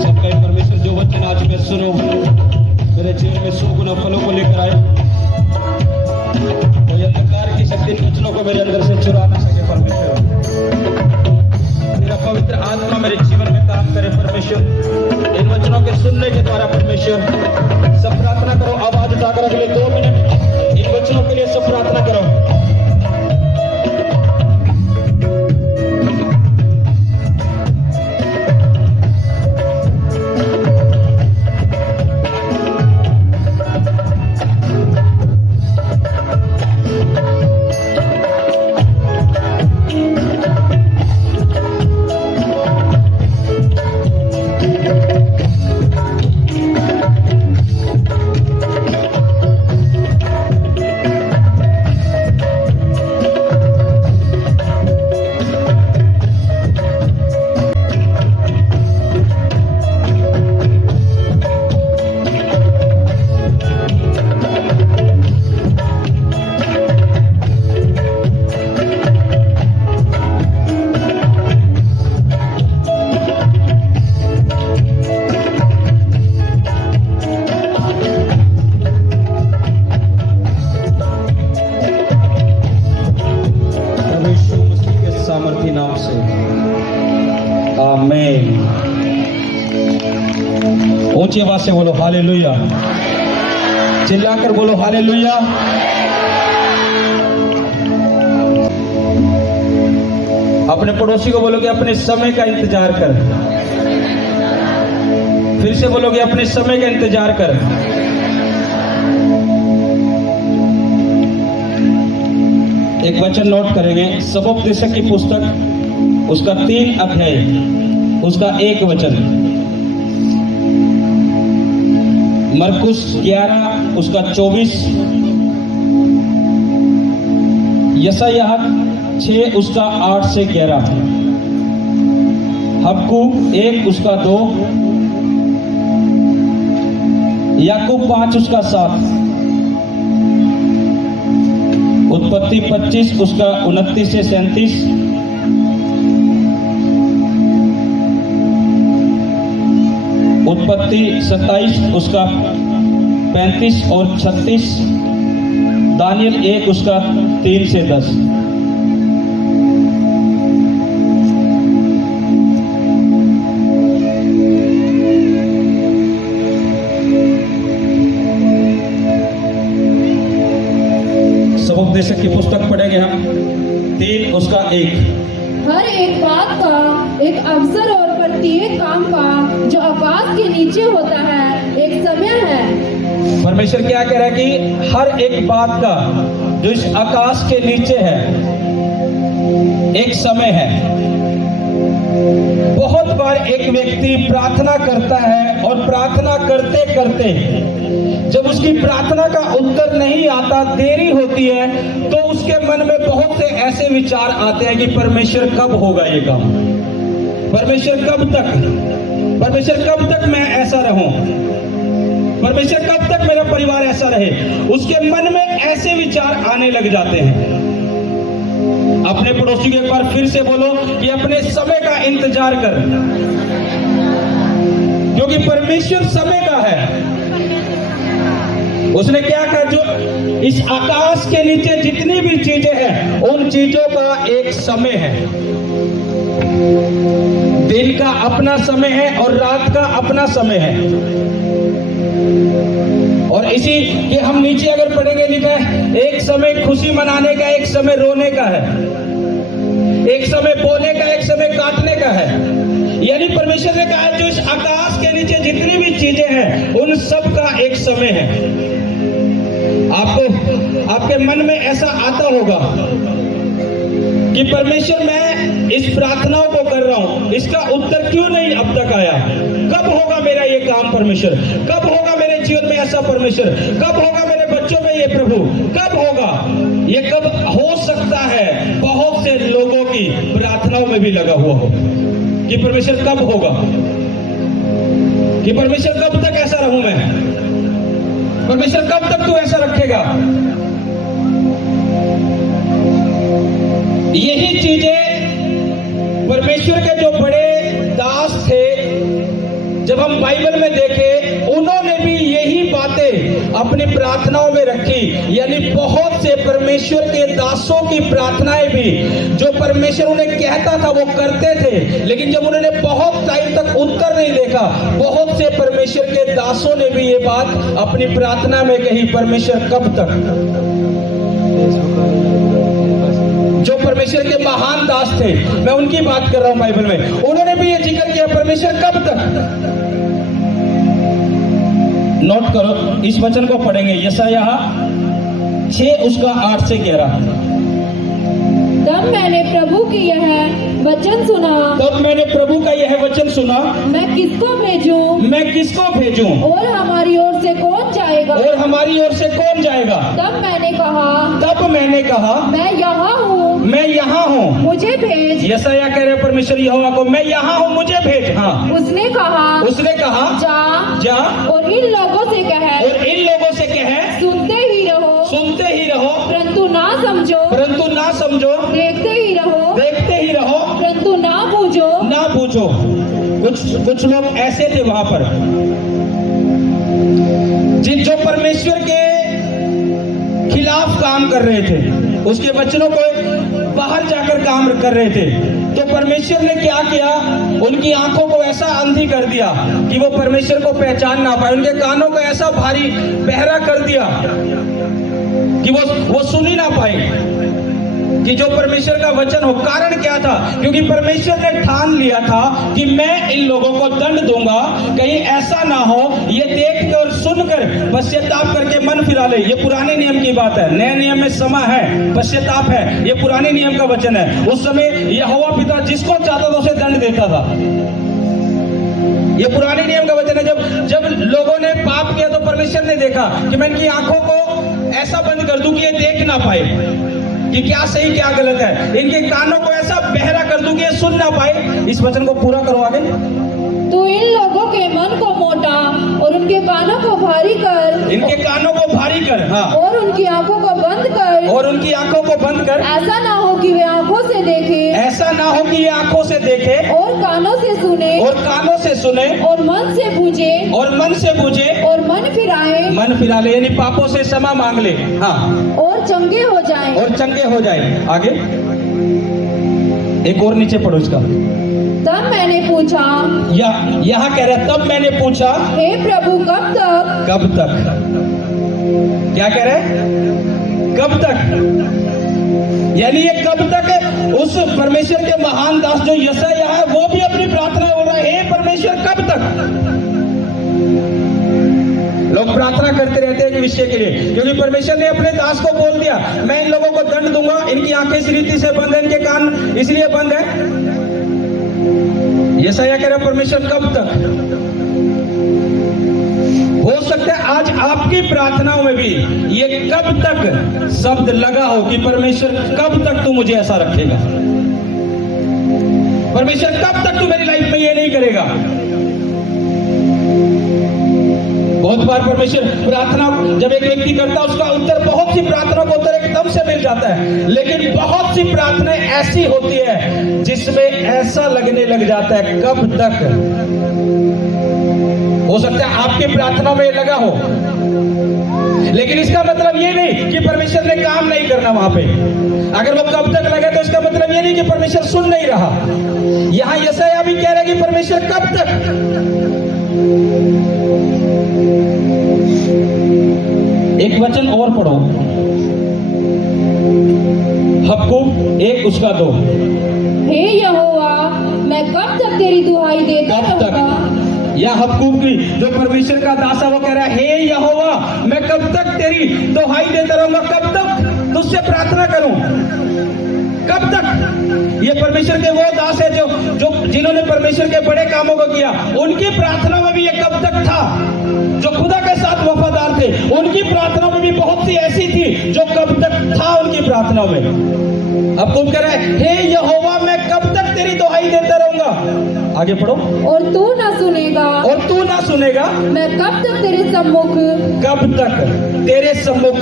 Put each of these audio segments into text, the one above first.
सबका परमेश्वर जो वचन आज मैं सुनो मेरे जीवन में 100 गुना फलों को लेकर आए। कोई अंधकार की शक्ति इन वचनों को मेरे अंदर से चुरा ना सके परमेश्वर। मेरा पवित्र आत्मा मेरे जीवन में काम करे परमेश्वर। इन वचनों के सुनने के द्वारा परमेश्वर सब प्रार्थना करो, आवाज उठाकर अगले 2 मिनट इन वचनों के लिए सब प्रार्थना करो। सामर्थी नाम से आमीन। ऊंची आवाज से बोलो हालेलुया, चिल्लाकर बोलो हालेलुया। अपने पड़ोसी को बोलोगे अपने समय का इंतजार कर। फिर से बोलोगे अपने समय का इंतजार कर। एक वचन नोट करेंगे, सबोपदेशक की पुस्तक उसका 3 अध्याय उसका 1 वचन, मरकुस 11 उसका 24, यशायाह 6 उसका 8 से 11, हबक्कूक 1 उसका 2, याकूब 5 उसका 7, उत्पत्ति 25 उसका 29 से 37, उत्पत्ति 27 उसका 35 और 36, दानियल 1 उसका 3 से 10। सबोपदेशक की पुस्तक पढ़ेंगे हम 3 उसका 1। हर एक बात का एक अवसर और प्रत्येक काम का जो आकाश के नीचे होता है एक समय है। परमेश्वर क्या कह रहा है कि हर एक बात का जो इस आकाश के नीचे है एक समय है। बहुत बार एक व्यक्ति प्रार्थना करता है और प्रार्थना करते करते जब उसकी प्रार्थना का उत्तर नहीं आता, देरी होती है, तो उसके मन में बहुत से ऐसे विचार आते हैं कि परमेश्वर कब होगा ये काम, परमेश्वर कब तक मैं ऐसा रहूं, परमेश्वर कब तक मेरा परिवार ऐसा रहे। उसके मन में ऐसे विचार आने लग जाते हैं। अपने पड़ोसी को एक बार फिर से बोलो कि अपने समय का इंतजार कर, क्योंकि परमेश्वर समय का है। उसने क्या कहा, जो इस आकाश के नीचे जितनी भी चीजें हैं उन चीजों का एक समय है। दिन का अपना समय है और रात का अपना समय है। और इसी के हम नीचे अगर पढ़ेंगे, लिखा है एक समय खुशी मनाने का, एक समय रोने का है, एक समय बोने का, एक समय काटने का है। यानी परमेश्वर ने कहा जो इस आकाश के नीचे जितनी भी चीजें हैं उन सब का एक समय है। आपके मन में ऐसा आता होगा कि परमेश्वर मैं इस प्रार्थनाओं को कर रहा हूं, इसका उत्तर क्यों नहीं अब तक आया, कब होगा मेरा ये काम परमेश्वर, कब होगा मेरे जीवन में ऐसा परमेश्वर, कब होगा मेरे बच्चों में ये प्रभु, कब होगा ये, कब हो सकता है बहुत से लोगों की प्रार्थनाओं में भी लगा हुआ हो कि परमेश्वर कब होगा, कि परमेश्वर कब तक ऐसा रहूं मैं, परमेश्वर कब तक तू ऐसा रखेगा। यही चीजें परमेश्वर के जो बड़े दास थे, जब हम बाइबल में देखें, उन्होंने भी यही बातें अपनी प्रार्थनाओं में रखी। यानी बहुत से परमेश्वर के दासों की प्रार्थनाएं भी जो परमेश्वर उन्हें कहता था वो करते थे, लेकिन जब उन्होंने बहुत टाइम तक उत्तर नहीं देखा, बहुत से परमेश्वर के दासों ने भी ये बात अपनी प्रार्थना में कही, परमेश्वर कब तक। जो परमेश्वर के महान दास थे, मैं उनकी बात कर रहा हूं बाइबल में, उन्होंने भी ये जिक्र किया, परमेश्वर कब तक। नोट करो, इस वचन को पढ़ेंगे, यशायाह 6 उसका 8 से 11। तब मैंने प्रभु की यह वचन सुना, तब मैंने प्रभु का यह वचन सुना, मैं किसको भेजूं, मैं किसको भेजूं, और हमारी ओर से कौन जाएगा, और हमारी ओर से कौन जाएगा। तब मैंने कहा मैं यहाँ हूँ, मैं यहाँ हूँ, मुझे भेज। यशायाह कह रहे परमेश्वर यहोवा को, मैं यहाँ हूँ, मुझे भेज। हाँ, उसने कहा जा और इन लोगों से कह, सुनते ही रहो परंतु ना समझो, देखते ही रहो परंतु ना बूझो। कुछ लोग ऐसे थे वहां पर जो परमेश्वर के खिलाफ काम कर रहे थे, उसके वचनों को बाहर जाकर काम कर रहे थे। तो परमेश्वर ने क्या किया, उनकी आंखों को ऐसा अंधी कर दिया कि वो परमेश्वर को पहचान ना पाए, उनके कानों को ऐसा भारी बहरा कर दिया कि वो सुन ही ना पाए कि जो परमेश्वर का वचन हो। कारण क्या था, क्योंकि परमेश्वर ने ठान लिया था कि मैं इन लोगों को दंड दूंगा, कहीं ऐसा ना हो ये देख कर सुनकर पश्चाताप करके मन फिरा ले। ये पुराने नियम की बात है, नए नियम में समय है, पश्चाताप है, ये पुराने नियम का वचन है। उस समय यहोवा पिता जिसको चाहता था उसे दंड देता था, ये पुराने नियम का वचन है। जब लोगों ने पाप किया तो परमेश्वर ने देखा कि मैं इनकी आंखों को ऐसा बंद कर दूं कि ये देख ना पाए कि क्या सही क्या गलत है, इनके कानों को ऐसा बहरा कर दूं कि ये सुन ना पाए। इस वचन को पूरा करो आगे। तो इन लोगों के मन को मोटा और उनके कानों को भारी कर, हाँ, और उनकी आंखों को बंद कर, ऐसा ना हो कि वे आंखों से देखे, और कानों से सुने, और मन से बूझे, और मन फिराए, यानी पापों से क्षमा मांग ले, हाँ, और चंगे हो जाए। आगे एक और नीचे पढ़ो इसका। तब मैंने पूछा, यहाँ कह रहा है, तब मैंने पूछा, हे प्रभु कब तक। क्या कह रहे हैं, कब तक। यानी ये कब तक, उस परमेश्वर के महान दास जो यशायाह है वो भी अपनी प्रार्थना हो रहा है, हे परमेश्वर कब तक। लोग प्रार्थना करते रहते हैं एक विषय के लिए, क्योंकि परमेश्वर ने अपने दास को बोल दिया, मैं इन लोगों को दंड दूंगा, इनकी आंखें इस रीति से बंद है, इनके कान इसलिए बंद है। यशायाह कह रहा है परमेश्वर कब तक। हो सकता है आज आपकी प्रार्थनाओं में भी ये कब तक शब्द लगा हो कि परमेश्वर कब तक तू मुझे ऐसा रखेगा, परमेश्वर कब तक तू मेरी लाइफ में ये नहीं करेगा। बहुत बार परमेश्वर प्रार्थना जब एक व्यक्ति करता है उसका उत्तर, बहुत सी प्रार्थना का उत्तर एकदम से मिल जाता है, लेकिन बहुत सी प्रार्थनाएं ऐसी होती है जिसमें ऐसा लगने लग जाता है कब तक। हो सकता है आपकी प्रार्थना में लगा हो, लेकिन इसका मतलब ये नहीं कि परमेश्वर ने काम नहीं करना वहां पे। अगर वो कब तक लगे तो इसका मतलब ये नहीं कि परमेश्वर सुन नहीं रहा। यहां यशायाह भी कह रहा है कि परमेश्वर कब तक। एक वचन और पढ़ो, हबक्कूक 1 उसका 2। हे यहोवा मैं कब तक तेरी दुहाई देता रहूंगा। या हबक्कूक की जो परमेश्वर का दास है वो कह रहा है, हे यहोवा मैं कब तक तेरी दुहाई देता रहूंगा, कब तक तुझसे प्रार्थना करूं, कब तक। ये परमेश्वर के वो दास है जो जिन्होंने परमेश्वर के बड़े कामों को किया, उनकी प्रार्थना में भी ये कब तक था। जो खुदा के साथ वफादार थे उनकी प्रार्थना में भी बहुत सी ऐसी थी जो कब तक था उनकी प्रार्थना में। अब तुम कह रहे हैं, हे यहोवा मैं कब तक तेरी दुहाई देता रहूंगा। आगे पढ़ो। और तू ना सुनेगा, मैं कब तक तेरे सम्मुख,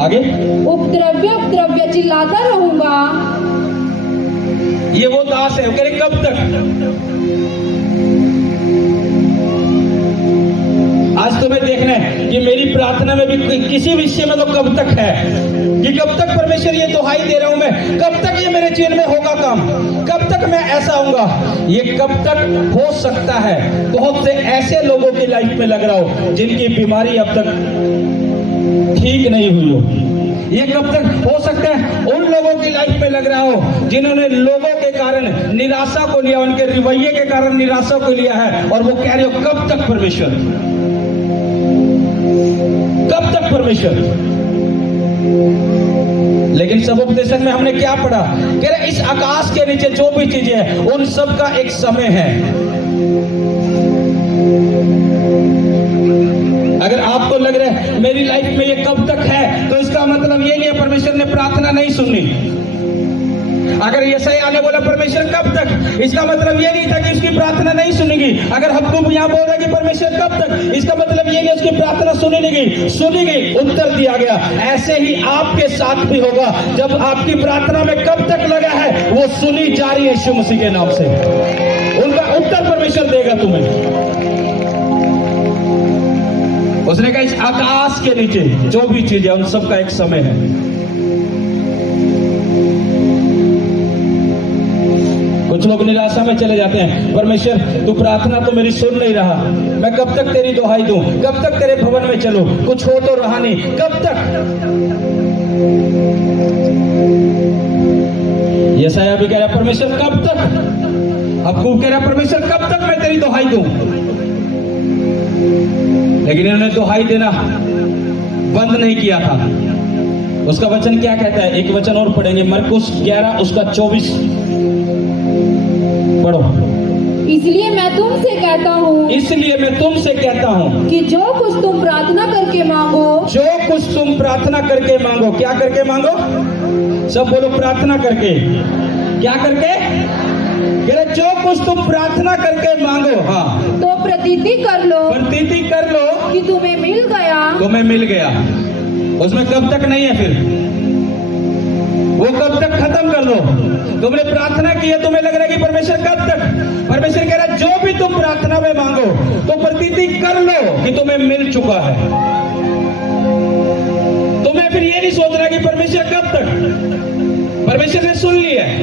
आगे उपद्रव्य चिल्लाता रहूंगा। ये वो दास है, कह रहे कब तक। प्रार्थना में भी किसी विषय में तो कब तक है कि कब तक परमेश्वर ये दुहाई दे रहा हूं मैं, कब तक ये मेरे जीवन में होगा काम, कब तक मैं ऐसा होऊंगा। ये कब तक हो सकता है। बहुत से ऐसे लोगों की लाइफ में लग रहा हो जिनकी बीमारी अब तक ठीक नहीं हुई हो। ये कब तक हो सकता है उन लोगों की लाइफ में लग रहा हो जिन्होंने लोगों के कारण निराशा को लिया, उनके रवैये के कारण निराशा को लिया है, और वो कह रहे हो कब तक परमेश्वर, कब तक परमेश्वर। लेकिन सब उपदेशन में हमने क्या पढ़ा, कह रहे इस आकाश के नीचे जो भी चीजें हैं उन सब का एक समय है। अगर आपको लग रहा है मेरी लाइफ में ये कब तक है, तो इसका मतलब ये नहीं है परमेश्वर ने प्रार्थना नहीं सुनी। अगर यशायाह ने बोला परमेश्वर कब तक, इसका मतलब ये नहीं था कि उसकी प्रार्थना नहीं सुनेगी। अगर हबक्कूक यहाँ बोल रहा है कि परमेश्वर कब तक, इसका मतलब ये नहीं उसकी प्रार्थना सुनी नहीं गई, सुनी गई, उत्तर दिया गया। ऐसे ही आपके साथ भी होगा। जब आपकी प्रार्थना में कब तक लगा है वो सुनी जा रही है यीशु मसीह के नाम से, उनका उत्तर परमेश्वर देगा तुम्हें। उसने कहा इस आकाश के नीचे जो भी चीज है उन सब का एक समय है। कुछ लोग निराशा में चले जाते हैं, परमेश्वर तू प्रार्थना तो मेरी सुन नहीं रहा, मैं कब तक तेरी दुहाई दूं, कब तक तेरे भवन में चलूं, कुछ हो तो रहा नहीं, कब तक। यशायाह भी कह रहा परमेश्वर कब तक, हबक्कूक कह रहा परमेश्वर कब तक मैं तेरी दुहाई दूं। लेकिन इन्होंने दुहाई देना बंद नहीं किया था। उसका वचन क्या कहता है, एक वचन और पढ़ेंगे, मरकुस 11 उसका 24 पढ़ो। इसलिए मैं तुमसे कहता हूँ, इसलिए मैं तुमसे कहता हूँ कि जो कुछ तुम प्रार्थना करके मांगो, जो कुछ तुम प्रार्थना करके मांगो, क्या करके मांगो, सब बोलो प्रार्थना करके, क्या करके, कह रहे जो कुछ तुम प्रार्थना करके मांगो, हाँ तो प्रतीति कर लो, प्रतीति कर लो कि तुम्हें मिल गया, तुम्हें मिल गया। उसमें कब तक नहीं है, फिर वो कब तक खत्म कर दो। तुमने प्रार्थना की है, तुम्हें लग रहा है कि परमेश्वर कब तक, परमेश्वर कह रहा है जो भी तुम प्रार्थना में मांगो तो प्रतीति कर लो कि तुम्हें मिल चुका है। तुम्हें फिर ये नहीं सोचना कि परमेश्वर कब तक, परमेश्वर ने सुन लिया है।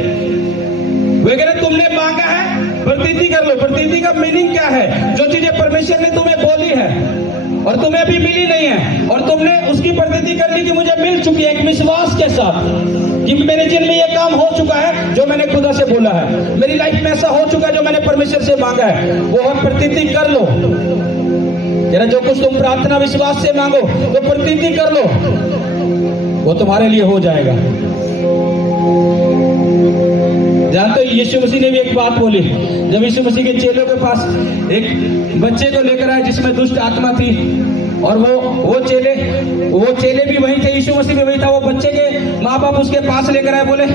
वे कह रहे तुमने मांगा है, प्रतीति कर लो। प्रतीति का मीनिंग क्या है, जो चीजें परमेश्वर ने तुम्हें बोली है और तुम्हें अभी मिली नहीं है, और तुमने उसकी प्रतीति कर ली कि मुझे मिल चुकी है, एक विश्वास के साथ कि मेरे जीवन में ये काम हो चुका है जो मैंने खुदा से बोला है, मेरी लाइफ में ऐसा हो चुका है जो मैंने परमेश्वर से मांगा है, वो और प्रतीति कर लो। यानी जो कुछ तुम प्रार्थना विश्वास से मांगो तो प्रतीति कर लो, वो तुम्हारे लिए हो जाएगा। जानते हो यीशु मसीह ने भी एक बात बोली, जब यीशु मसीह के चेलों के पास एक बच्चे को लेकर आए जिसमें दुष्ट आत्मा थी, और वो चेले भी वही थे, यीशु मसीह भी वही था। वो बच्चे के माँ बाप उसके पास लेकर आए, बोले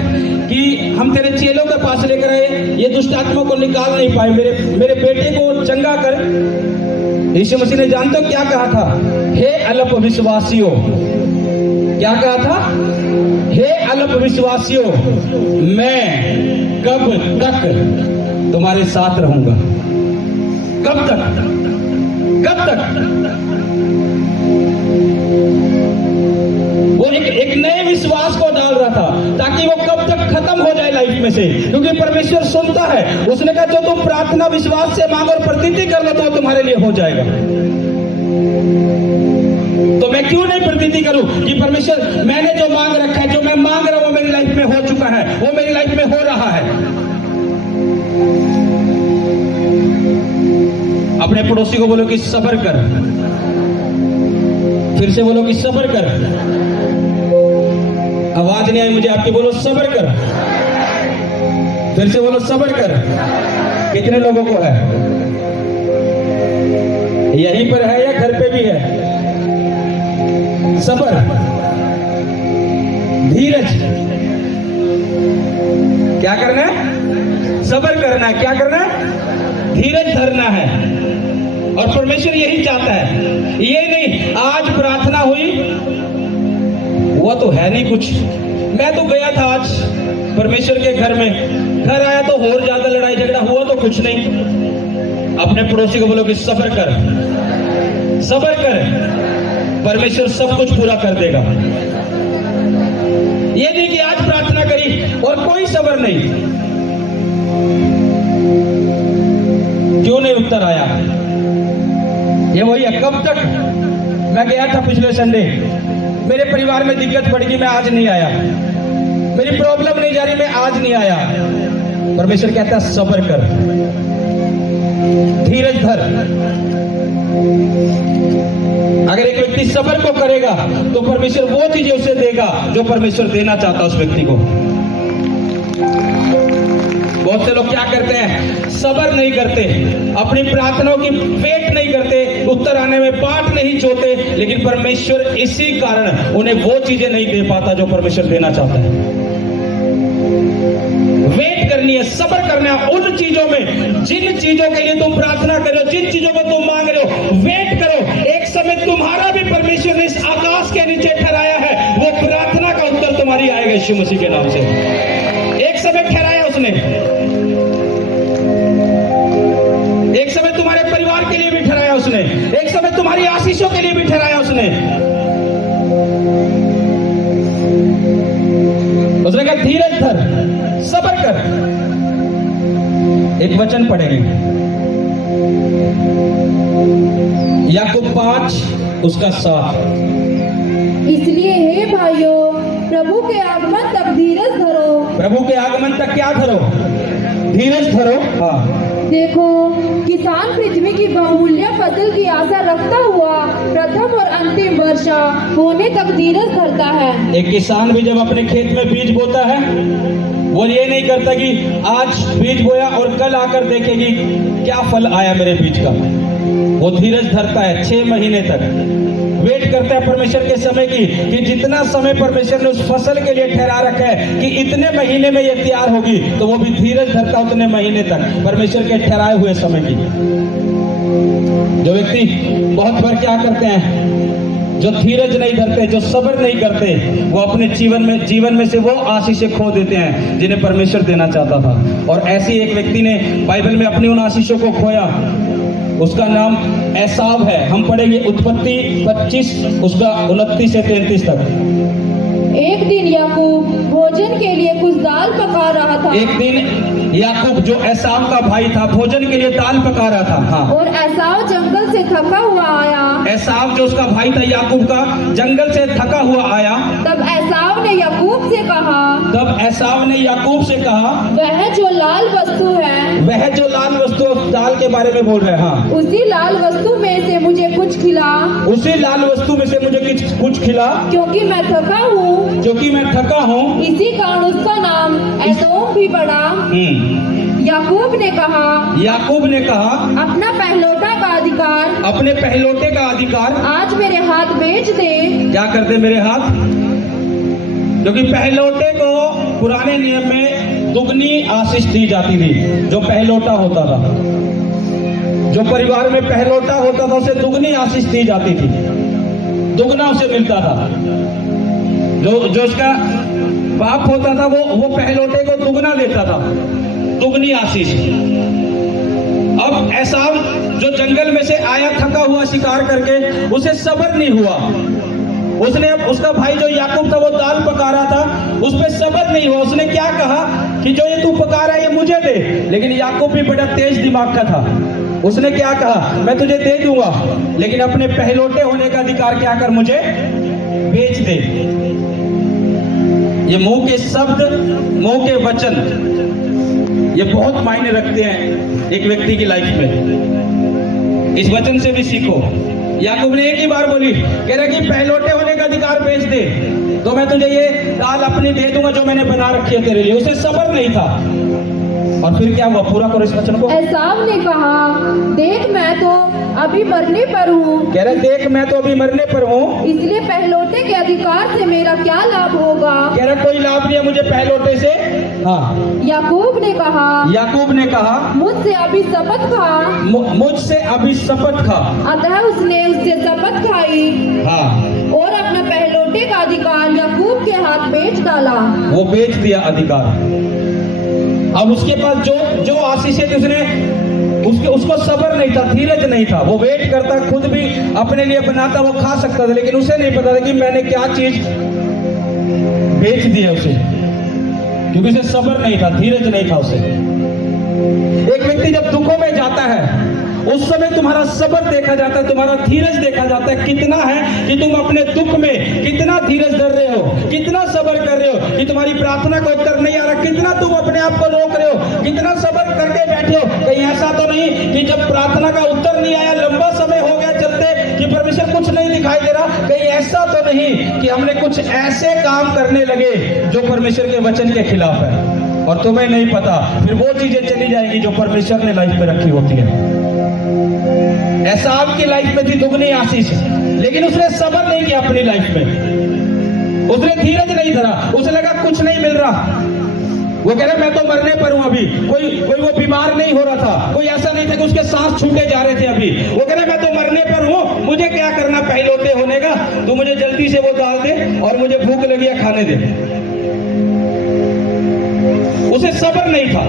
कि हम तेरे चेलों के पास लेकर आए, ये दुष्ट आत्मा को निकाल नहीं पाए, मेरे बेटे को चंगा कर। यीशु मसीह ने जानते हो क्या कहा था, हे अल्प विश्वासियों, क्या कहा था, हे अल्प विश्वासियों, मैं कब तक तुम्हारे साथ रहूंगा। कब तक, कब तक। वो एक नए विश्वास को डाल रहा था ताकि वो कब तक खत्म हो जाए लाइफ में से, क्योंकि परमेश्वर सुनता है। उसने कहा जो तुम प्रार्थना विश्वास से मांगो और प्रतीति कर लो तो तुम्हारे लिए हो जाएगा। तो मैं क्यों नहीं प्रतीति करूं कि परमेश्वर मैंने जो मांग रखा है, जो मैं मांग रहा हूं वो मेरी लाइफ में हो चुका है, वो मेरी लाइफ में हो रहा है। अपने पड़ोसी को बोलो कि सब्र कर, फिर से बोलो कि सब्र कर। आवाज नहीं आई मुझे आपकी, बोलो सब्र कर, फिर से बोलो सब्र कर। कितने लोगों को है, यहीं पर है या घर पे भी है? सब्र, धीरज, क्या करना है, सब्र करना है। क्या करना है, धीरज धरना है। और परमेश्वर यही चाहता है, ये नहीं आज प्रार्थना हुई, वो तो है नहीं कुछ, मैं तो गया था आज परमेश्वर के घर में, घर आया तो और ज्यादा लड़ाई झगड़ा हुआ तो कुछ नहीं। अपने पड़ोसी को बोलो कि सब्र कर, सब्र कर। परमेश्वर सब कुछ पूरा कर देगा। ये नहीं कि आज प्रार्थना करी और कोई सबर नहीं, क्यों नहीं उत्तर आया? ये वही है। कब तक? मैं गया था पिछले संडे, मेरे परिवार में दिक्कत पड़ गई, मैं आज नहीं आया। मेरी प्रॉब्लम नहीं जा रही, मैं आज नहीं आया। परमेश्वर कहता है सब्र कर, धीरज धर। अगर एक व्यक्ति सब्र को करेगा तो परमेश्वर वो चीजें उसे देगा जो परमेश्वर देना चाहता उस व्यक्ति को। बहुत से लोग क्या करते हैं? सब्र नहीं करते, अपनी प्रार्थनाओं की वेट नहीं करते, उत्तर आने में बाट नहीं जोते, लेकिन परमेश्वर इसी कारण उन्हें वो चीजें नहीं दे पाता जो परमेश्वर देना चाहता है। वेट करनी है, सब्र करना है उन चीजों में, जिन चीजों के लिए तुम प्रार्थना कर रहे हो, जिन चीजों को तुम मांग रहे हो, वेट करो। एक समय तुम्हारा भी परमेश्वर ने इस आकाश के नीचे ठहराया है, वो प्रार्थना का उत्तर तुम्हारी आएगा यीशु मसीह के नाम से। एक समय ठहराया उसने, एक समय तुम्हारे परिवार के लिए भी ठहराया उसने, एक समय तुम्हारी आशीषों के लिए भी ठहराया उसने। उसने कहा धीरज धर, सब्र कर। एक वचन पढ़ेंगे, याकूब 5 उसका 7। इसलिए हे भाइयों, प्रभु के आगमन तक धीरज धरो। प्रभु के आगमन तक क्या धरो? धीरज धरो। हाँ, देखो, किसान पृथ्वी की बहुमूल्य फसल की आशा रखता हुआ प्रथम और अंतिम वर्षा होने तक धीरज धरता है। एक किसान भी जब अपने खेत में बीज बोता है, वो ये नहीं करता कि आज बीज बोया और कल आकर देखेगी क्या फल आया मेरे बीज का। वो धीरज धरता है 6 महीने तक, वेट करता है परमेश्वर के समय की, कि जितना समय परमेश्वर ने उस फसल के लिए ठहरा रखा है कि इतने महीने में ये तैयार होगी, तो वो भी धीरज धरता उतने महीने तक परमेश्वर के ठहराए हुए समय की। जो व्यक्ति बहुत बार क्या करते हैं, जो धीरज नहीं धरते, जो सब्र नहीं करते, वो अपने जीवन में से वो आशीषें खो देते हैं जिन्हें परमेश्वर देना चाहता था। और ऐसी एक व्यक्ति ने बाइबल में अपनी उन आशीषों को खोया, उसका नाम एसाव है। हम पढ़ेंगे उत्पत्ति 25 उसका 29 से 33 तक। एक दिन याकूब भोजन के लिए कुछ दाल पका रहा था। एक दिन याकूब जो एसाव का भाई था भोजन के लिए दाल पका रहा था। हाँ। और एसाव जंगल से थका हुआ आया। एसाव जो उसका भाई था याकूब का, जंगल से थका हुआ आया। तब एसाव ने याकूब से कहा, वह जो लाल वस्तु है, वह जो लाल वस्तु, दाल के बारे में बोल रहे हैं। हाँ। उसी लाल वस्तु में से मुझे कुछ खिला, उसी लाल वस्तु में से मुझे कुछ खिला, क्योंकि मैं थका हूँ। इसी कारण उसका नाम एदोम भी पड़ा। याकूब ने कहा, अपना पहलोटे का अधिकार आज मेरे हाथ बेच दे। क्या कर दे मेरे हाथ? क्योंकि पहलोटे को पुराने नियम में दुगनी आशीष दी जाती थी। जो पहलोटा होता था, जो परिवार में पहलोटा होता था, उसे दुगनी आशीष दी जाती थी, दुगना उसे मिलता था। जो उसका बाप होता था वो पहलोटे को दुगना देता था, दुगनी आशीष। अब एसाव जो जंगल में से आया थका हुआ शिकार करके, उसे सब्र नहीं हुआ। उसने अब उसका भाई जो याकूब था वो दाल पका रहा था, उस पर सब्र नहीं हुआ। उसने क्या कहा कि जो ये तू पका रहा है ये मुझे दे। लेकिन याकूब भी बड़ा तेज दिमाग का था। उसने क्या कहा, मैं तुझे दे दूंगा, लेकिन अपने पहलोटे होने का अधिकार क्या कर, मुझे बेच दे। ये मुंह के शब्द, मुंह के वचन, ये बहुत मायने रखते हैं एक व्यक्ति की लाइफ में। इस वचन से भी सीखो। याकूब ने एक ही बार बोली, कह रहा कि पहलोटे होने का अधिकार बेच दे तो मैं तुझे ये दाल अपनी दे दूंगा जो मैंने बना रखी है तेरे लिए। उसे सब्र नहीं था। और फिर क्या हुआ, पूरा करो इस वचन को। एसाव ने कहा, देख मैं तो अभी मरने पर हूँ। कह रहे देख मैं तो अभी मरने पर हूँ, इसलिए पहलोटे के अधिकार से मेरा क्या लाभ होगा। कह रहा कोई लाभ नहीं है मुझे पहलोटे से। हाँ। याकूब ने कहा, मुझसे अभी शपथ खा। अतः उसने उससे शपथ खाई। हाँ। और अपना पहलोटे का अधिकार याकूब के हाथ बेच डाला। वो बेच दिया अधिकार। अब उसके पास जो आशीषें थी उसने उसको सब्र नहीं था, धीरज नहीं था। वो वेट करता, खुद भी अपने लिए बनाता, वो खा सकता था, लेकिन उसे नहीं पता था कि मैंने क्या चीज बेच दी है उसे, क्योंकि उसे सब्र नहीं था, धीरज नहीं था उसे। एक व्यक्ति जब दुखों में जाता है उस समय तुम्हारा सब्र देखा जाता है, तुम्हारा धीरज देखा जाता है। कितना है कि तुम अपने दुख में कितना धीरज धर रहे हो, कितना सब्र कर रहे हो कि तुम्हारी प्रार्थना का उत्तर नहीं आ रहा, कितना तुम अपने आप को रोक रहे हो, कितना सब्र करके बैठे हो। कहीं ऐसा तो नहीं कि जब प्रार्थना का उत्तर नहीं आया, लंबा समय हो गया चलते, कि परमेश्वर कुछ नहीं दिखाई दे रहा। कहीं ऐसा तो नहीं कि हमने कुछ ऐसे काम करने लगे जो परमेश्वर के वचन के खिलाफ है और तुम्हें नहीं पता, फिर वो चीजें चली जाएगी जो परमेश्वर ने लाइफ में रखी होती है। ऐसा आपकी लाइफ में थी दुगनी आशीष, लेकिन उसने सब्र नहीं किया अपनी लाइफ में, उसने धीरज नहीं धरा, उसे लगा कुछ नहीं मिल रहा। वो कह रहा मैं तो मरने पर हूं अभी, कोई वो बीमार नहीं हो रहा था, कोई ऐसा नहीं था कि उसके सांस छूटे जा रहे थे अभी। वो कह रहा मैं तो मरने पर हूं, मुझे क्या करना पहलौठे होने का, तू मुझे जल्दी से वो डाल दे और मुझे भूख लगी है खाने दे। उसे सब्र नहीं था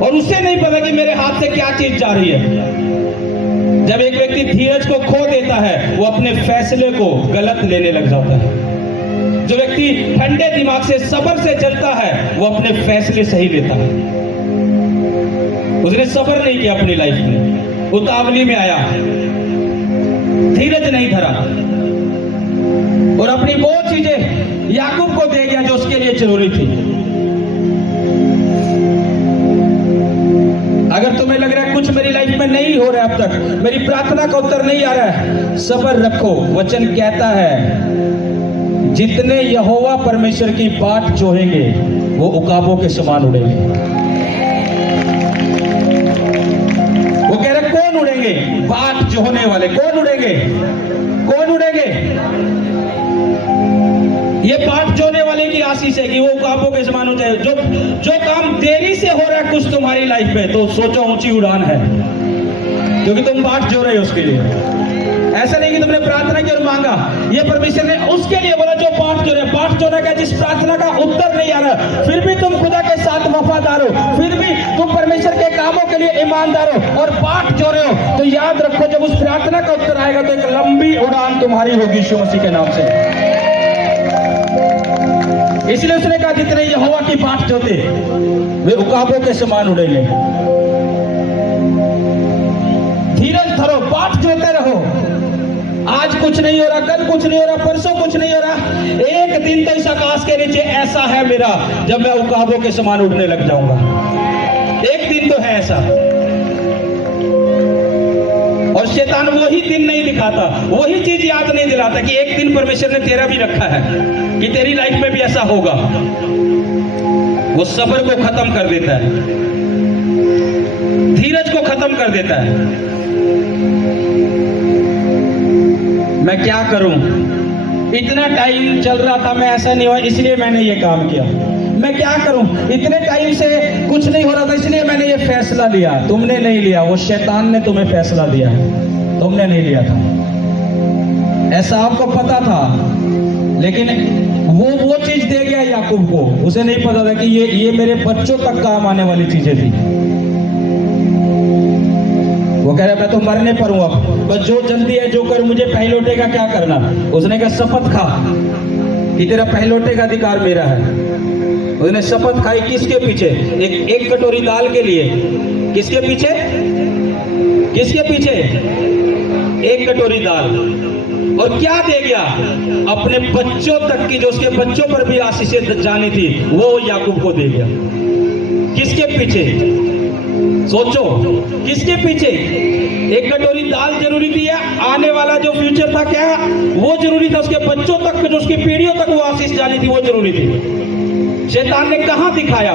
और उसे नहीं पता कि मेरे हाथ से क्या चीज जा रही है। जब एक व्यक्ति धीरज को खो देता है, वो अपने फैसले को गलत लेने लग जाता है। जो व्यक्ति ठंडे दिमाग से सब्र से चलता है, वो अपने फैसले सही लेता है। उसने सब्र नहीं किया अपनी लाइफ में, उतावली में आया, धीरज नहीं धरा और अपनी वो चीजें याकूब को दे गया जो उसके लिए जरूरी थी। अगर तुम्हें लग रहा है कुछ मेरी लाइफ में नहीं हो रहा है, अब तक मेरी प्रार्थना का उत्तर नहीं आ रहा है, सब्र रखो। वचन कहता है जितने यहोवा परमेश्वर की बाट जोहेंगे वो उकाबों के समान उड़ेंगे। वो कह रहे कौन उड़ेंगे? बाट जोहने वाले। कौन उड़ेंगे? कौन उड़ेंगे? ये बाट जोने वाले की आशीष है कि वो उकाबों के समान हो जाए। जो काम देरी से हो रहा है कुछ तुम्हारी लाइफ में, तो सोचो ऊंची उड़ान है, क्योंकि तुम बाट जो रहे हो उसके लिए। ऐसा नहीं कि तुमने प्रार्थना की और मांगा, ये परमेश्वर ने उसके लिए बोला जो बाट जो रहे। बाट जोना क्या? जिस प्रार्थना का उत्तर नहीं आ रहा, फिर भी तुम खुदा के साथ वफादार हो, फिर भी तुम परमेश्वर के कामों के लिए ईमानदार हो और बाट जो रहे हो, तो याद रखो जब उस प्रार्थना का उत्तर आएगा तो एक लंबी उड़ान तुम्हारी होगी यीशु मसीह के नाम से। इसलिए उसने कहा जितने यहोवा की बाट जोते वे उकाबों के समान उड़ेंगे। धीरज धरो, बाट जोते रहो। आज कुछ नहीं हो रहा, कल कुछ नहीं हो रहा, परसों कुछ नहीं हो रहा, एक दिन तो इस आकाश के नीचे ऐसा है मेरा जब मैं उकाबों के समान उड़ने लग जाऊंगा। एक दिन तो है ऐसा, और शैतान वही दिन नहीं दिखाता, वही चीज याद नहीं दिलाता कि एक दिन परमेश्वर ने तेरा भी रखा है कि तेरी लाइफ में भी ऐसा होगा। वो सब्र को खत्म कर देता है, धीरज को खत्म कर देता है। मैं क्या करूं, इतना टाइम चल रहा था, मैं ऐसा नहीं हुआ इसलिए मैंने ये काम किया। मैं क्या करूं, इतने टाइम से कुछ नहीं हो रहा था इसलिए मैंने ये फैसला लिया। तुमने नहीं लिया, वो शैतान ने तुम्हें फैसला दिया है, तुमने नहीं लिया था। ऐसा आपको पता था, लेकिन वो चीज दे गया याकूब को। उसे नहीं पता था कि ये मेरे बच्चों तक काम आने वाली चीजें थी। वो कह रहा मैं तो मरने पर हूं, अब बस जो जल्दी है जो कर, मुझे पहलौठे का क्या करना। उसने कहा शपथ खा कि तेरा पहलौठे का अधिकार मेरा है। उसने शपथ खाई किसके पीछे? एक कटोरी दाल के लिए। किसके पीछे? किसके पीछे? एक कटोरी दाल। और क्या दे गया? अपने बच्चों तक की, जो उसके बच्चों पर भी आशीषें जानी थी, वो याकूब को दे गया। किसके पीछे? सोचो, किसके पीछे? एक कटोरी दाल जरूरी थी या आने वाला जो फ्यूचर था क्या वो जरूरी था? उसके बच्चों तक, जो उसकी पीढ़ियों तक वो आशीष जानी थी, वो जरूरी थी। शैतान ने कहां दिखाया?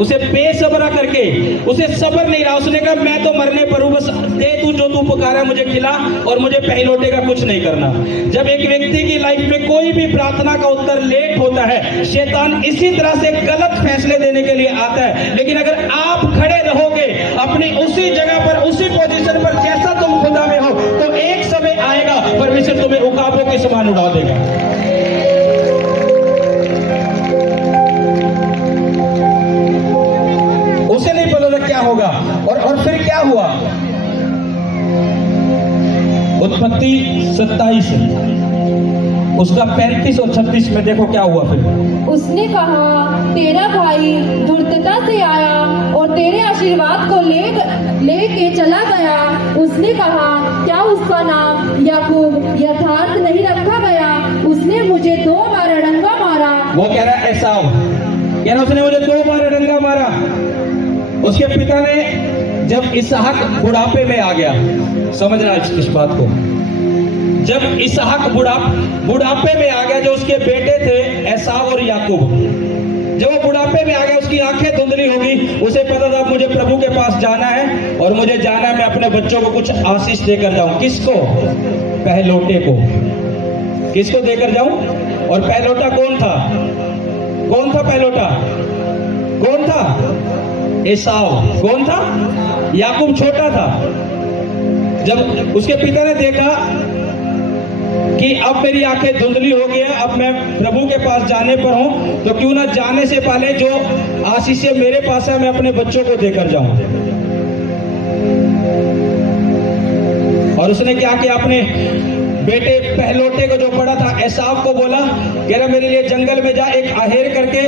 उसे बेसब्रा करके, उसे सब्र नहीं रहा। उसने कहा मैं तो मरने पर हूं, बस दे तू जो तू पुकारा मुझे खिला और मुझे पहलौठे का कुछ नहीं करना। जब एक व्यक्ति की लाइफ में कोई भी प्रार्थना का उत्तर लेट होता है, शैतान इसी तरह से गलत फैसले देने के लिए आता है। लेकिन अगर आप खड़े रहोगे अपनी उसी जगह पर, उसी पोजीशन पर जैसा तुम खुदा में हो, तो एक समय आएगा परमेश्वर तुम्हें उकाबों के समान उड़ा देगा। उसे नहीं पता था क्या होगा, और उत्पत्ति 27 उसका 35 और 36 में देखो क्या हुआ फिर। उसने कहा, तेरा भाई धूर्तता से आया और तेरे आशीर्वाद को लेके चला गया। उसने कहा, क्या उसका नाम याकूब यथार्थ नहीं रखा गया? उसने मुझे 2 बार अड़ंगा मारा। वो कह रहा है एसाव, कह रहा उसने मुझे 2 बार अड़ंगा मारा। उसके पिता ने जब इसहाक बुढ़ापे में आ गया, समझना इस बात को, जब इसहाक बुढ़ापे में आ गया, जो उसके बेटे थे एसाव और याकूब, जब वो बुढ़ापे में आ गया, उसकी आंखें धुंधली हो गई। उसे पता था मुझे प्रभु के पास जाना है और मुझे जाना है, मैं अपने बच्चों को कुछ आशीष देकर जाऊं। किसको? पहलोटे को। किसको देकर जाऊं? और पहलोटा कौन था? कौन था पहलोटा? कौन था? एसाव। कौन था? याकूब छोटा था। जब उसके पिता ने देखा कि अब मेरी आंखें धुंधली हो गई है, अब मैं प्रभु के पास जाने पर हूं, तो क्यों ना जाने से पहले जो आशीष मेरे पास है मैं अपने बच्चों को देकर जाऊं। और उसने क्या किया, अपने बेटे पहलोटे को जो बड़ा था एसाव को बोला, कह रहा मेरे लिए जंगल में जा, एक आहेर करके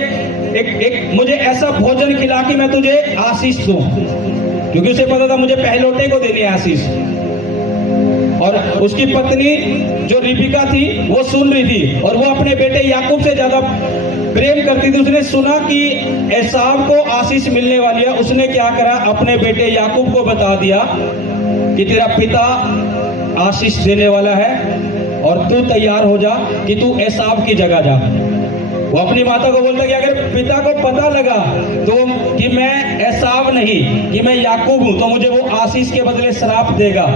एक मुझे ऐसा भोजन खिला कि मैं तुझे आशीष दूं, क्योंकि उसे पता था मुझे पहलोटे को देनी है आशीष। और उसकी पत्नी जो रिबिका थी वो सुन रही थी और वो अपने बेटे याकूब से ज्यादा प्रेम करती थी। उसने सुना कि एसाव को आशीष मिलने वाली है। उसने क्या करा, अपने बेटे याकूब को बता दिया कि तेरा पिता आशीष देने वाला है और तू तैयार हो जा कि तू एसाव की जगह जा। वो अपनी माता को बोलता कि अगर पिता को पता लगा तो कि मैं एसाव नहीं, कि मैं याकूब हूं, तो मुझे वो आशीष के बदले श्राप देगा।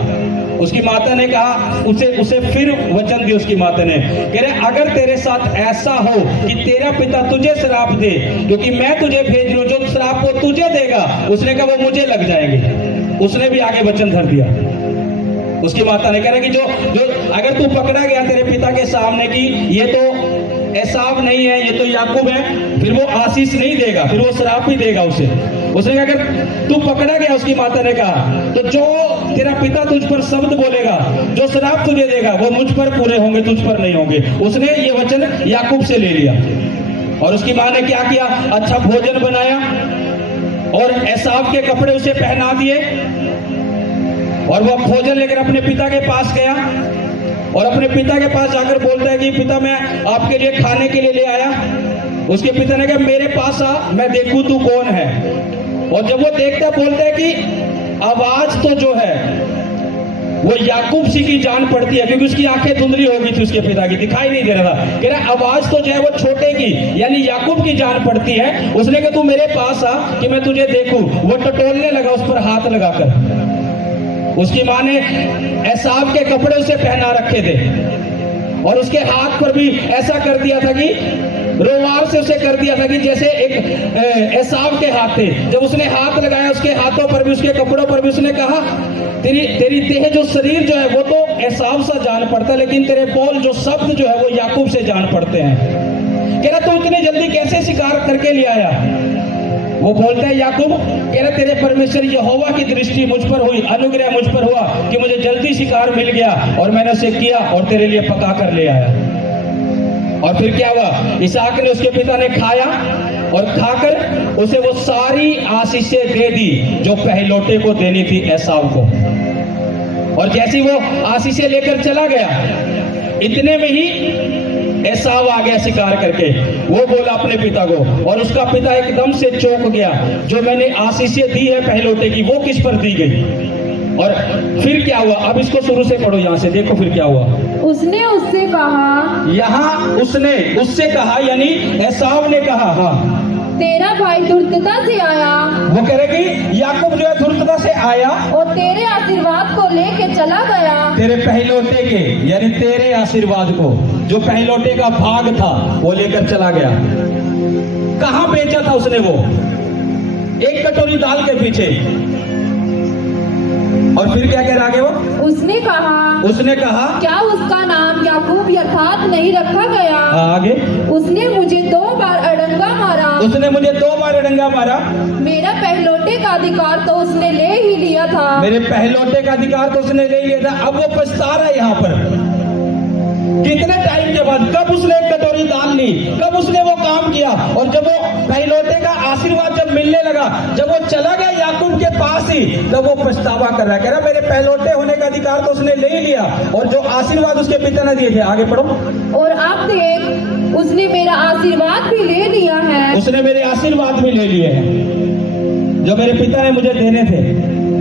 उसकी माता ने कहा, उसे फिर वचन दिया उसकी माता ने, कह रहे अगर तेरे साथ ऐसा हो कि तेरा पिता तुझे श्राप दे, क्योंकि मैं तुझे भेज लूं, जो श्राप वो तुझे देगा, उसने कहा वो मुझे लग जाएंगे। उसने भी आगे वचन धर दिया। उसकी माता ने कह रहा कि जो अगर तू पकड़ा गया तेरे पिता के सामने कि ये तो एसाव नहीं है, ये तो याकूब है, फिर वो आशीष नहीं देगा, फिर वो श्राप ही देगा उसे। उसने कहा अगर तू पकड़ा गया, उसकी माता ने कहा, तो जो तेरा पिता तुझ पर शब्द बोलेगा, जो श्राप तुझे देगा, वो मुझ पर पूरे होंगे, तुझ पर नहीं होंगे। उसने ये वचन याकूब से ले लिया। और उसकी माँ ने क्या किया, अच्छा भोजन बनाया और एसाव के कपड़े उसे पहना दिए और वह भोजन लेकर अपने पिता के पास गया और अपने पिता के पास जाकर बोलता है कि पिता मैं आपके लिए खाने के लिए ले आया। उसके पिता ने कहा मेरे पास आ, मैं देखूं तू कौन है। और जब वो देखता बोलता है कि आवाज तो जो है वो याकूब सी की जान पड़ती है, क्योंकि उसकी आंखें धुंधली हो गई थी उसके पिता की, दिखाई नहीं दे रहा था। कह रहा आवाज तो जो है वो छोटे की यानी याकूब की जान पड़ती है। उसने कहा तू मेरे पास आ कि मैं तुझे देखूं। वो टटोलने लगा उस पर हाथ लगाकर। उसकी माँ ने एसाव के कपड़े उसे पहना रखे थे और उसके हाथ पर भी ऐसा कर दिया था कि रोमाल से उसे कर दिया था कि जैसे एक एसाव के हाथ थे। जब उसने हाथ लगाया उसके हाथों पर भी, उसके कपड़ों पर भी, उसने कहा तेरी देह जो शरीर जो है वो तो एसाव सा जान पड़ता है, लेकिन तेरे बोल जो शब्द जो है वो याकूब से जान पड़ते हैं। कह रहा तू इतनी जल्दी कैसे शिकार करके ले आया? वो बोलता है याकूब, कह रहा तेरे परमेश्वर यहोवा की दृष्टि मुझ पर हुई, अनुग्रह मुझ पर हुआ कि मुझे जल्दी शिकार मिल गया और मैंने उसे किया और तेरे लिए पका कर ले आया। और फिर क्या हुआ, इसहाक ने, उसके पिता ने खाया और खाकर उसे वो सारी आशीषें दे दी जो पहलोटे को देनी थी एसाव को। और जैसी वो आशीषें लेकर चला गया, इतने में ही एसाव आ गया शिकार करके। वो बोला अपने पिता को और उसका पिता एकदम से चौंक गया, जो मैंने आशीषें दी है पहलोटे की वो किस पर दी गई। और फिर क्या हुआ, अब इसको शुरू से पढ़ो, यहां से देखो फिर क्या हुआ। उसने उससे कहा, यहाँ उसने उससे कहा यानी एसाव ने कहा, हाँ तेरा भाई धूर्तता से आया। वो कह रहे कि याकूब जो है धूर्तता से आया और तेरे आशीर्वाद को लेके चला गया। तेरे पहलोटे के यानी तेरे आशीर्वाद को, जो पहलोटे का भाग था वो लेकर चला गया। कहां बेचा था उसने? वो एक कटोरी दाल के पीछे। और फिर क्या कह रहा आगे वो? उसने कहा क्या उसका नाम याकूब यथार्थ नहीं रखा गया? आगे उसने मुझे 2 बार अड़ंगा मारा। मेरा पहलौठे का अधिकार तो उसने ले ही लिया था। मेरे पहलौठे का अधिकार तो उसने ले लिया था। अब वो पछता रहा है यहाँ पर। कितने टाइम के बाद, कब उसने एक कटोरी दाल ली, कब उसने वो काम किया, और जब वो पहलौठे का आशीर्वाद जब मिलने लगा, जब वो चला गया याकूब के पास ही, तब वो पछतावा कर रहा है। कह रहा मेरे पहलौठे होने का अधिकार तो उसने ले ही लिया, और जो आशीर्वाद उसके पिता ने दिए थे। आगे पढ़ो। और अब देख, उसने मेरा आशीर्वाद भी ले लिया है। उसने मेरे आशीर्वाद भी ले लिए हैं जो मेरे पिता ने मुझे देने थे,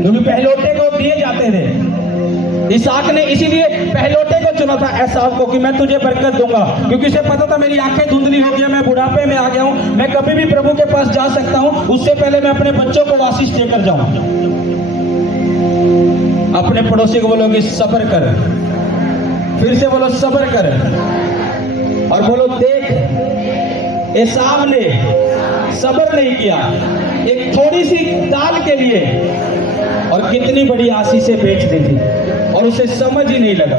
क्योंकि पहलौठे को दिए जाते थे। इसहाक ने इसीलिए पहलौठे को चुना था, एसाव को, कि मैं तुझे बरकत दूंगा, क्योंकि उसे पता था मेरी आंखें धुंधली हो गई, मैं बुढ़ापे में आ गया हूं, मैं कभी भी प्रभु के पास जा सकता हूं, उससे पहले मैं अपने बच्चों को आशीष देकर जाऊं। अपने पड़ोसी को बोलोगे सब्र कर, फिर से बोलो सब्र कर, और बोलो देख, एसाव ने सब्र नहीं किया एक थोड़ी सी दाल के लिए, और कितनी बड़ी आशीषें बेच दी थी, और उसे समझ ही नहीं लगा।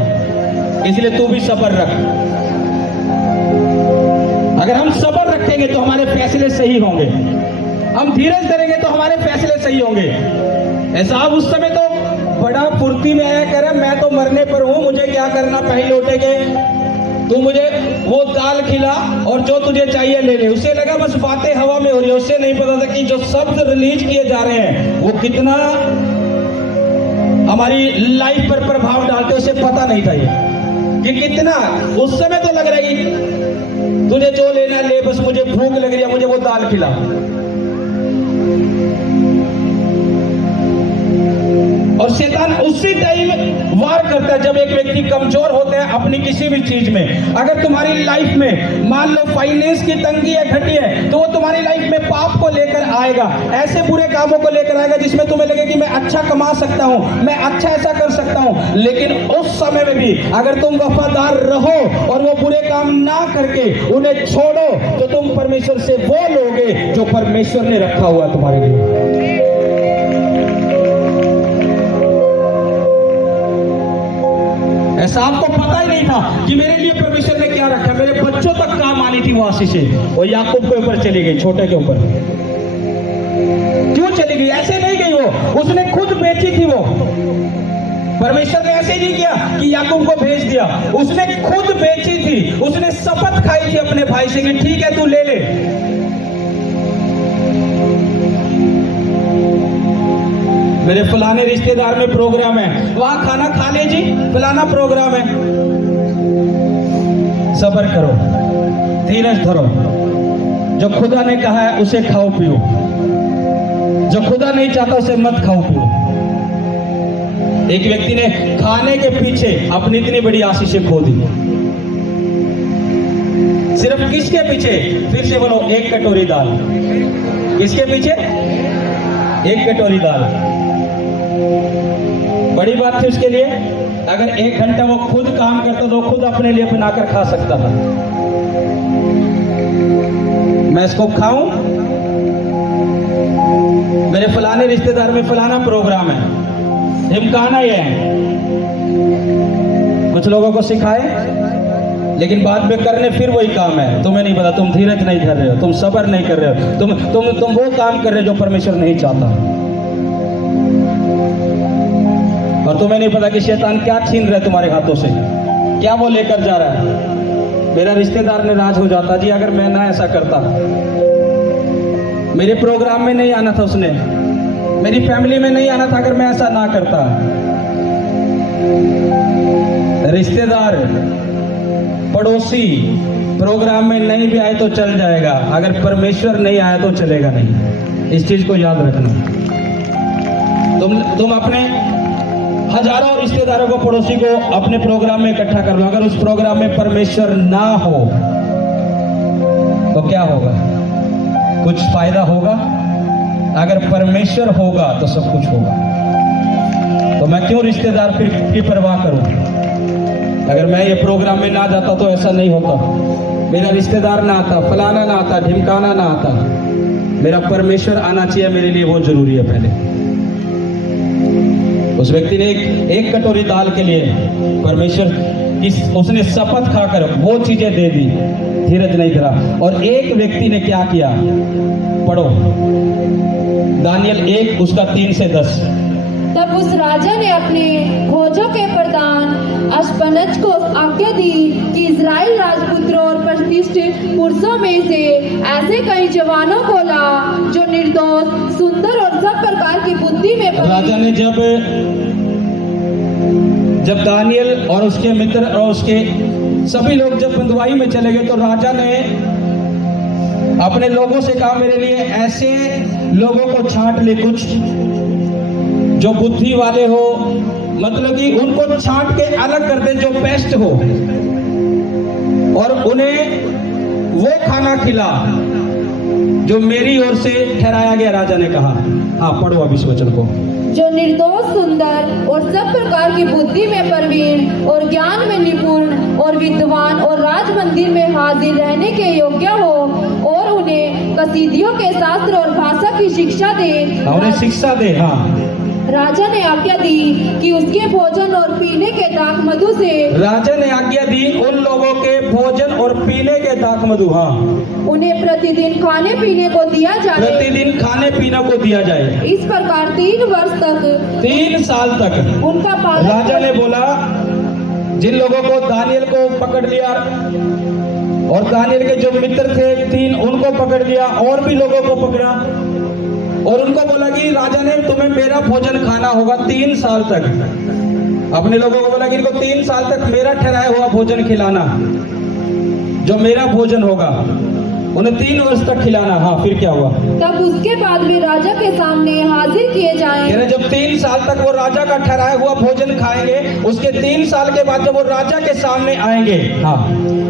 इसलिए तू भी सब्र रख। अगर हम सब्र रखेंगे तो हमारे फैसले सही होंगे, हम धीरज धरेंगे तो हमारे फैसले सही होंगे। ऐसा अब उस समय तो बड़ा फुर्ती में आया, कह रहा मैं तो मरने पर हूं, मुझे क्या करना, पहलौठे के तू मुझे वो दाल खिला और जो तुझे चाहिए ले ले। उसे लगा बस बातें हवा में हो रही है, उसे नहीं पता था कि जो शब्द रिलीज किए जा रहे हैं वो कितना हमारी लाइफ पर प्रभाव डालते, उसे पता नहीं था ये कि कितना। उस समय तो लग रही तुझे जो लेना ले, बस मुझे भूख लग रही है, मुझे वो दाल खिला। और शैतान उसी टाइम वार करता है जब एक व्यक्ति कमजोर होता है अपनी किसी भी चीज में। अगर तुम्हारी लाइफ में मान लो फाइनेंस की तंगी है, घटी है, तो वो तुम्हारी लाइफ में पाप को लेकर आएगा, ऐसे बुरे कामों को लेकर आएगा जिसमें तुम्हें लगे कि मैं अच्छा कमा सकता हूं, मैं अच्छा ऐसा कर सकता हूं। लेकिन उस समय में भी अगर तुम वफादार रहो और वो बुरे काम ना करके उन्हें छोड़ो, तो तुम परमेश्वर से वो लोगे जो परमेश्वर ने रखा हुआ तुम्हारे लिए। ऐसा आपको पता ही नहीं था कि मेरे लिए परमेश्वर ने क्या रखा, मेरे बच्चों तक काम आनी थी वो आशीषें। वो याकूब के ऊपर चली गई, छोटे के ऊपर क्यों चली गई? ऐसे नहीं गई, वो उसने खुद बेची थी। वो परमेश्वर ने ऐसे नहीं किया कि याकूब को भेज दिया, उसने खुद बेची थी। उसने शपथ खाई थी अपने भाई से कि ठीक है तू ले ले। मेरे फलाने रिश्तेदार में प्रोग्राम है, वहां खाना खा ले जी, फलाना प्रोग्राम है। सब्र करो, धीरज धरो। जो खुदा ने कहा है उसे खाओ पियो, जो खुदा नहीं चाहता उसे मत खाओ पियो। एक व्यक्ति ने खाने के पीछे अपनी इतनी बड़ी आशीषें खो दी। सिर्फ किसके पीछे? फिर से बोलो, एक कटोरी दाल। किसके पीछे? एक कटोरी दाल। बड़ी बात थी उसके लिए। अगर 1 घंटा वो खुद काम करता तो खुद अपने लिए बनाकर खा सकता था। मैं इसको खाऊं, मेरे फलाने रिश्तेदार में फलाना प्रोग्राम है, ढिमकाना ये है। कुछ लोगों को सिखाए लेकिन बाद में करने फिर वही काम है। तुम्हें नहीं पता, तुम धीरज नहीं कर रहे हो, तुम सब्र नहीं कर रहे हो, तुम वो काम कर रहे हो जो परमेश्वर नहीं चाहता। और तुम्हें नहीं पता कि शैतान क्या छीन रहा है तुम्हारे हाथों से, क्या वो लेकर जा रहा है। मेरा रिश्तेदार नाराज हो जाता, जी अगर मैं ना ऐसा करता, मेरे प्रोग्राम में नहीं आना था उसने, मेरी फैमिली में नहीं आना था अगर मैं ऐसा ना करता। रिश्तेदार, पड़ोसी प्रोग्राम में नहीं भी आए तो चल जाएगा, अगर परमेश्वर नहीं आया तो चलेगा नहीं। इस चीज को याद रखना। तुम अपने हजारों रिश्तेदारों को, पड़ोसी को अपने प्रोग्राम में इकट्ठा कर लो, अगर उस प्रोग्राम में परमेश्वर ना हो तो क्या होगा? कुछ फायदा होगा? अगर परमेश्वर होगा तो सब कुछ होगा। तो मैं क्यों रिश्तेदार फिर की परवाह करूं? अगर मैं ये प्रोग्राम में ना जाता तो ऐसा नहीं होता, मेरा रिश्तेदार ना आता, फलाना ना आता, ढिमकाना ना आता, मेरा परमेश्वर आना चाहिए मेरे लिए, वो जरूरी है पहले। उस व्यक्ति ने एक कटोरी दाल के लिए परमेश्वर की उसने शपथ खाकर वो चीजें दे दी, धीरज नहीं धरा। और एक व्यक्ति ने क्या किया, पढ़ो दानियल 1 उसका 3 से 10। तब उस राजा ने अपने खोजों के प्रधान अश्पनज को आज्ञा दी कि इजराइल राजपुत्रों और प्रतिष्ठित पुरुषों में से ऐसे कई जवानों को ला जो निर्दोष, सुंदर और सब प्रकार की बुद्धि में राजा ने जब दानियल और उसके मित्र और उसके सभी लोग जब बंधुआई में चले गए, तो राजा ने अपने लोगों से कहा मेरे लिए ऐसे लोगों को छांट ले, कुछ जो बुद्धि वाले हो, मतलब कि उनको छांट के अलग कर दे, जो बेस्ट हो, और उन्हें वो खाना खिला जो मेरी ओर से ठहराया गया। राजा ने कहा, हाँ पढ़ो अब इस वचन को। जो निर्दोष, सुंदर और सब प्रकार की बुद्धि में प्रवीण और ज्ञान में निपुण और विद्वान और राज मंदिर में हाजिर रहने के योग्य हो, और उन्हें कसीदियों के शास्त्र और भाषा की शिक्षा दे। उन्हें शिक्षा दे। हाँ, राजा ने आज्ञा दी कि उसके भोजन और पीने के दाख मधु से, राजा ने आज्ञा दी उन लोगों के भोजन और पीने के दाख मधु, हाँ, उन्हें प्रतिदिन खाने पीने को दिया जाए। प्रतिदिन खाने पीने को दिया जाए। इस प्रकार 3 वर्ष तक, 3 साल तक उनका पालन। राजा ने बोला, जिन लोगों को दानियल को पकड़ लिया और दानियल के जो मित्र थे 3 उनको पकड़ लिया, और भी लोगों को पकड़ा, और उनको बोला कि राजा ने तुम्हें मेरा भोजन खाना होगा 3 साल तक। अपने लोगों को बोला कि इनको 3 साल तक मेरा ठहराया हुआ भोजन खिलाना, जो मेरा भोजन होगा उन्हें 3 वर्ष तक खिलाना। हाँ, फिर क्या हुआ? तब उसके बाद वे राजा के सामने हाजिर किए जाएं। जब 3 साल तक वो राजा का ठहराया हुआ भोजन खाएंगे, उसके 3 साल के बाद जब वो राजा के सामने आएंगे, हाँ,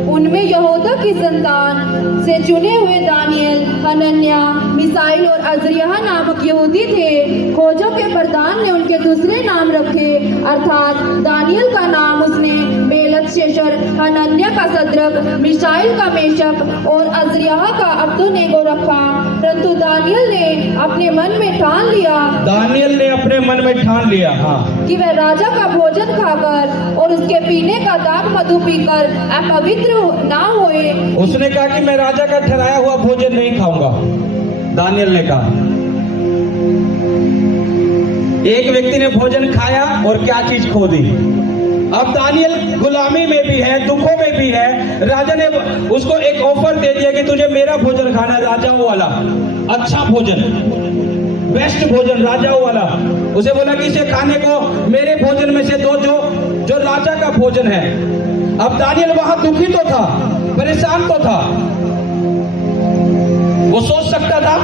उनमें यहूदा की संतान से चुने हुए दानियल, हनन्या, मिसाइल और अजरिया नामक यहूदी थे। खोजों के प्रधान ने उनके दूसरे नाम रखे, अर्थात दानियल का नाम उसने बेलतशस्सर, हनन्या का सद्रक, मिसाइल का मेशक और अजरिया का अब्दोनेगो रखा। परंतु दानियल ने अपने मन में ठान लिया, हाँ, कि वह राजा का भोजन खाकर और उसके पीने का दाख मधु पीकर अपवित्र ना होए। उसने कहा कि मैं राजा का ठहराया हुआ भोजन नहीं खाऊंगा। दानियल ने कहा, एक व्यक्ति ने भोजन खाया और क्या चीज खो दी। अब दानियल गुलामी में भी है, दुखों में भी है। राजा ने उसको एक ऑफर दे दिया कि तुझे मेरा भोजन खाना है, राजाओं वाला, अच्छा भोजन, बेस्ट भोजन, राजाओं वाला। उसे बोला कि इसे खाने को मेरे भोजन में से दो, जो राजा का भोजन है। अब दानियल वहां दुखी तो था, परेशान तो था। वो सोच सकता था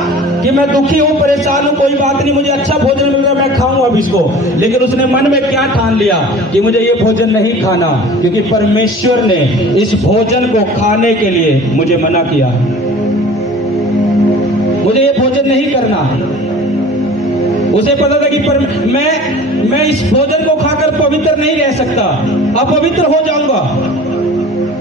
कि मैं दुखी हूं, परेशान हूं, कोई बात नहीं, मुझे अच्छा भोजन मिल रहा है, मैं खाऊं अब इसको। लेकिन उसने मन में क्या ठान लिया कि मुझे ये भोजन नहीं खाना, क्योंकि परमेश्वर ने इस भोजन को खाने के लिए मुझे मना किया। मुझे ये भोजन नहीं करना। उसे पता था कि मैं इस भोजन को खाकर पवित्र नहीं रह सकता, अपवित्र हो जाऊंगा।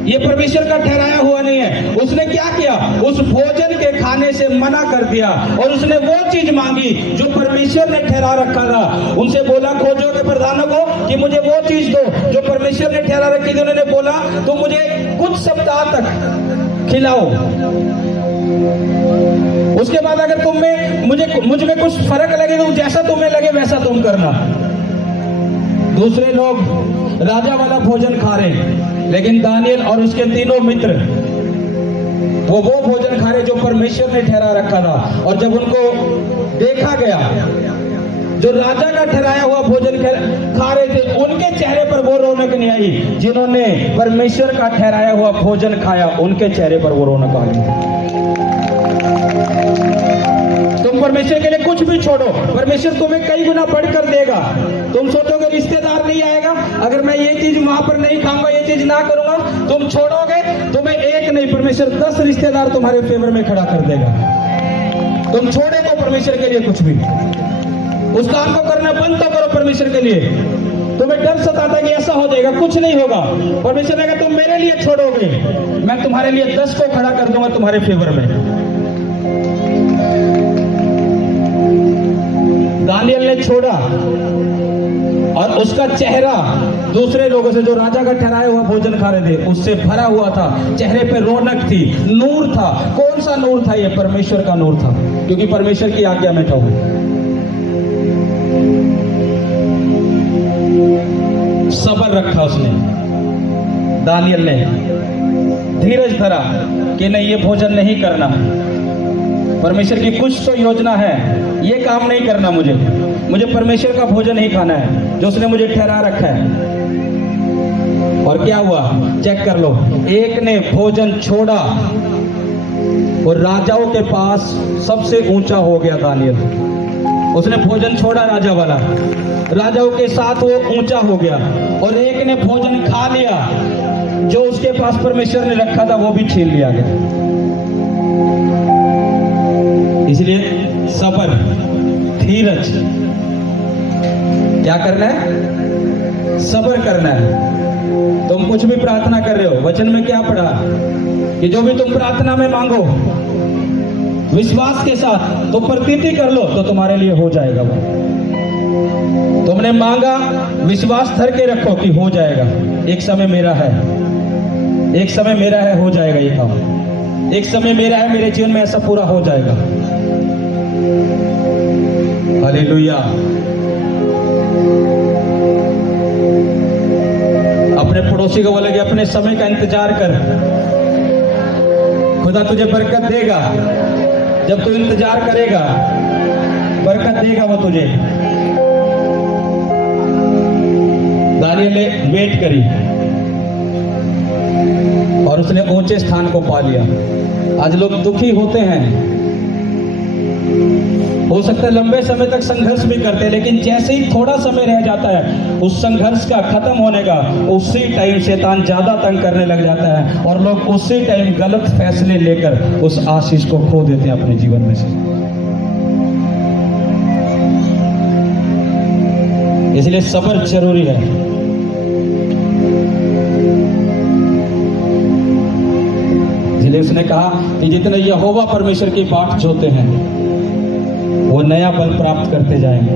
ये परमेश्वर का ठहराया हुआ नहीं है। उसने क्या किया? उस भोजन के खाने से मना कर दिया और उसने वो चीज मांगी जो परमेश्वर ने ठहरा रखा था। उनसे बोला खोजों के प्रधानों को कि मुझे वो चीज दो जो परमेश्वर ने ठहरा रखी थी। उन्होंने बोला तुम मुझे कुछ सप्ताह तक खिलाओ, उसके बाद अगर तुम में मुझ में कुछ फर्क लगे तो जैसा तुम्हें लगे वैसा तुम करना। दूसरे लोग राजा वाला भोजन खा रहे, लेकिन दानियल और उसके तीनों मित्र वो भोजन खा रहे जो परमेश्वर ने ठहरा रखा था। और जब उनको देखा गया जो राजा का ठहराया हुआ भोजन खा रहे थे, उनके चेहरे पर वो रौनक नहीं आई। जिन्होंने परमेश्वर का ठहराया हुआ भोजन खाया, उनके चेहरे पर वो रौनक आ गई। तुम परमेश्वर के लिए कुछ भी छोड़ो, परमेश्वर तुम्हें कई गुना बढ़कर देगा। तुम सोचोगे रिश्तेदार नहीं आएगा, अगर मैं ये चीज वहां पर नहीं खाऊंगा, ये चीज ना करूंगा, तुम छोड़ोगे, तुम्हें एक नहीं परमेश्वर 10 रिश्तेदार तुम्हारे फेवर में खड़ा कर देगा। तुम छोड़े तो परमेश्वर के लिए कुछ भी, उस काम को करना बंद तो करो परमेश्वर के लिए। तुम्हें डर सताता है कि ऐसा हो जाएगा, कुछ नहीं होगा। परमेश्वर ने कहा तुम मेरे लिए छोड़ोगे, मैं तुम्हारे लिए 10 को खड़ा कर दूंगा तुम्हारे फेवर में। दानियल ने छोड़ा और उसका चेहरा दूसरे लोगों से, जो राजा का ठहराया हुआ भोजन खा रहे थे, उससे भरा हुआ था। चेहरे पे रौनक थी, नूर था। कौन सा नूर था? ये परमेश्वर का नूर था, क्योंकि परमेश्वर की आज्ञा में था वो। सब्र रखा उसने, दानियल ने धीरज धरा कि नहीं, ये भोजन नहीं करना, परमेश्वर की कुछ तो योजना है, ये काम नहीं करना, मुझे परमेश्वर का भोजन ही खाना है जो उसने मुझे ठहरा रखा है। और क्या हुआ? चेक कर लो, एक ने भोजन छोड़ा और राजाओं के पास सबसे ऊंचा हो गया दानियल। उसने भोजन छोड़ा राजा वाला, राजाओं के साथ वो ऊंचा हो गया। और एक ने भोजन खा लिया, जो उसके पास परमेश्वर ने रखा था वो भी छीन लिया गया। इसलिए सब्र, धीरज, क्या करना है? सब्र करना है। तुम कुछ भी प्रार्थना कर रहे हो, वचन में क्या पढ़ा कि जो भी तुम प्रार्थना में मांगो विश्वास के साथ, तो प्रतीति कर लो तो तुम्हारे लिए हो जाएगा। वो तुमने मांगा, विश्वास धर के रखो कि हो जाएगा। एक समय मेरा है, एक समय मेरा है, हो जाएगा ये काम। एक समय मेरा है, मेरे जीवन में ऐसा पूरा हो जाएगा। हालेलुया। अपने पड़ोसी को बोलेंगे अपने समय का इंतजार कर, खुदा तुझे बरकत देगा। जब तू इंतजार करेगा, बरकत देगा वो तुझे। दानियल ने वेट करी और उसने ऊंचे स्थान को पा लिया। आज लोग दुखी होते हैं, हो सकता है लंबे समय तक संघर्ष भी करते हैं, लेकिन जैसे ही थोड़ा समय रह जाता है उस संघर्ष का खत्म होने का, उसी टाइम शैतान ज्यादा तंग करने लग जाता है और लोग उसी टाइम गलत फैसले लेकर उस आशीष को खो देते हैं अपने जीवन में से। इसलिए सब्र जरूरी है। इसलिए उसने कहा कि जितने यहोवा परमेश्वर की बाट जोते हैं वो नया बल प्राप्त करते जाएंगे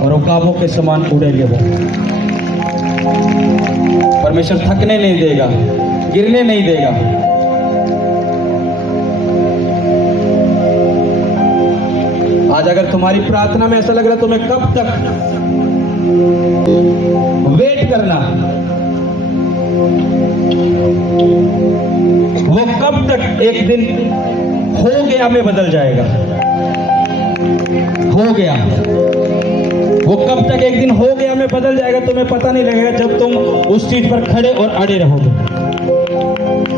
और उकाबों के समान उड़ेंगे। वो परमेश्वर थकने नहीं देगा, गिरने नहीं देगा। आज अगर तुम्हारी प्रार्थना में ऐसा लग रहा है तुम्हें कब तक वेट करना, वो कब तक एक दिन हो गया में बदल जाएगा। हो गया, वो कब तक एक दिन हो गया में बदल जाएगा तुम्हें पता नहीं लगेगा, जब तुम उस चीज पर खड़े और अड़े रहोगे।